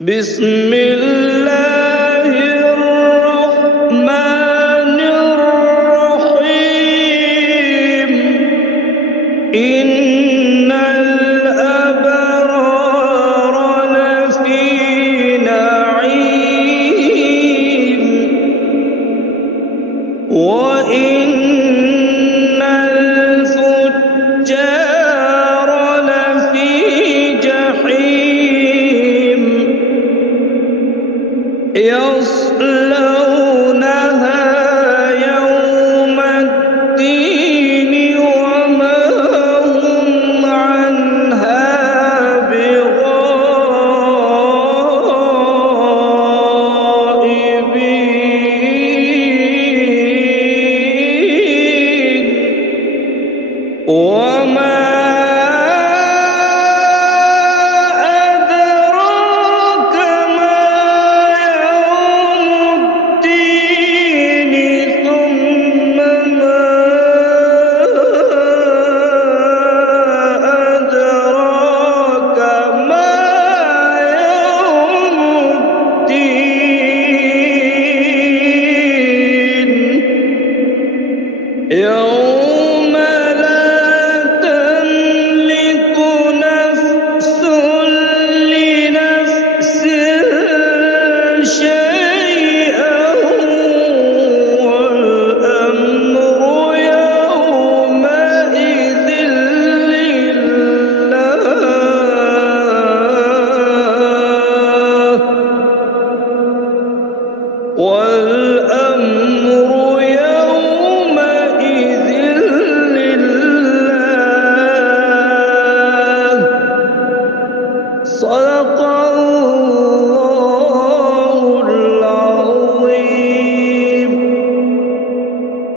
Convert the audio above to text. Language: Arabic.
بسم الله الرحمن الرحيم إن الأبرار لفي نعيم وإن الفجار لفي جحيم يصلونها يوم الدين وما هم عنها بغائبين وما أدراك ما يوم الدين ثم ما أدراك ما يوم الدين يوم لا تملك نفس لنفس شيئا والأمر يومئذ لله